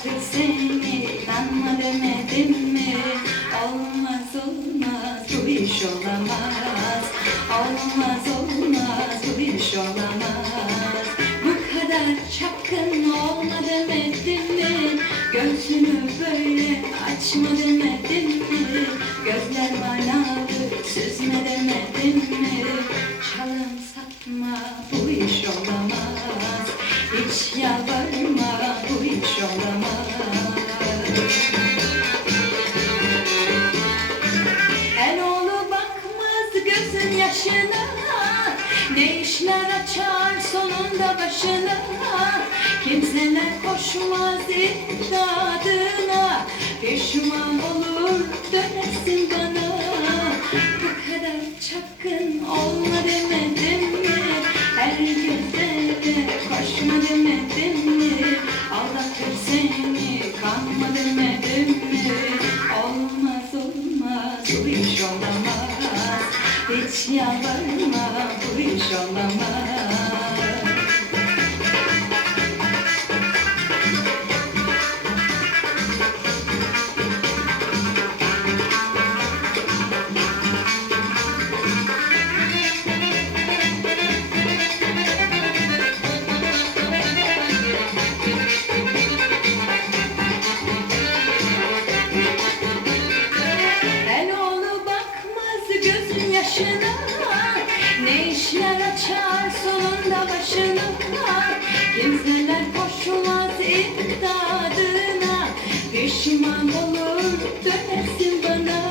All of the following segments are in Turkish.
Aldattı seni kanma demedim mi? Olmaz olmaz bu iş olamaz. Olmaz olmaz bu iş olamaz. Bu kadar çapkın olma demedim mi? Gözünü böyle açma demedim mi? Gözler manalı süzme demedim mi? Çalım satma bu iş olamaz. Hiç yalvarma Ne işler açar sonunda başına. Kimseler koşmaz imdadına. Pişman olur dönersin bana. Bu kadar çapkın olma demedim mi? Her güzele koşma demedim mi? Aldatır seni kanma demedim mi? Olmaz olmaz bu iş olamaz Hiç yalvarma bu iş olamaz yaşına Ne işler açar sonunda başına Kimseler koşmaz imdadına. Pişman olur dönersin bana.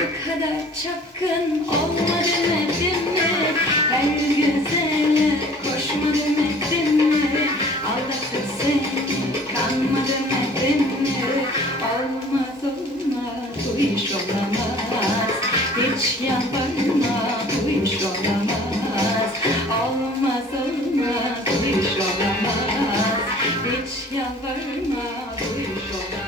Bu kadar çapkın olma demedim mi? Her güzele koşma demedim mi? Aldatır seni kanma demedim mi Aşk yapanına bu iş olamaz. Olmaz olmaz bu iş olamaz. Hiç yalvarma bu iş olamaz.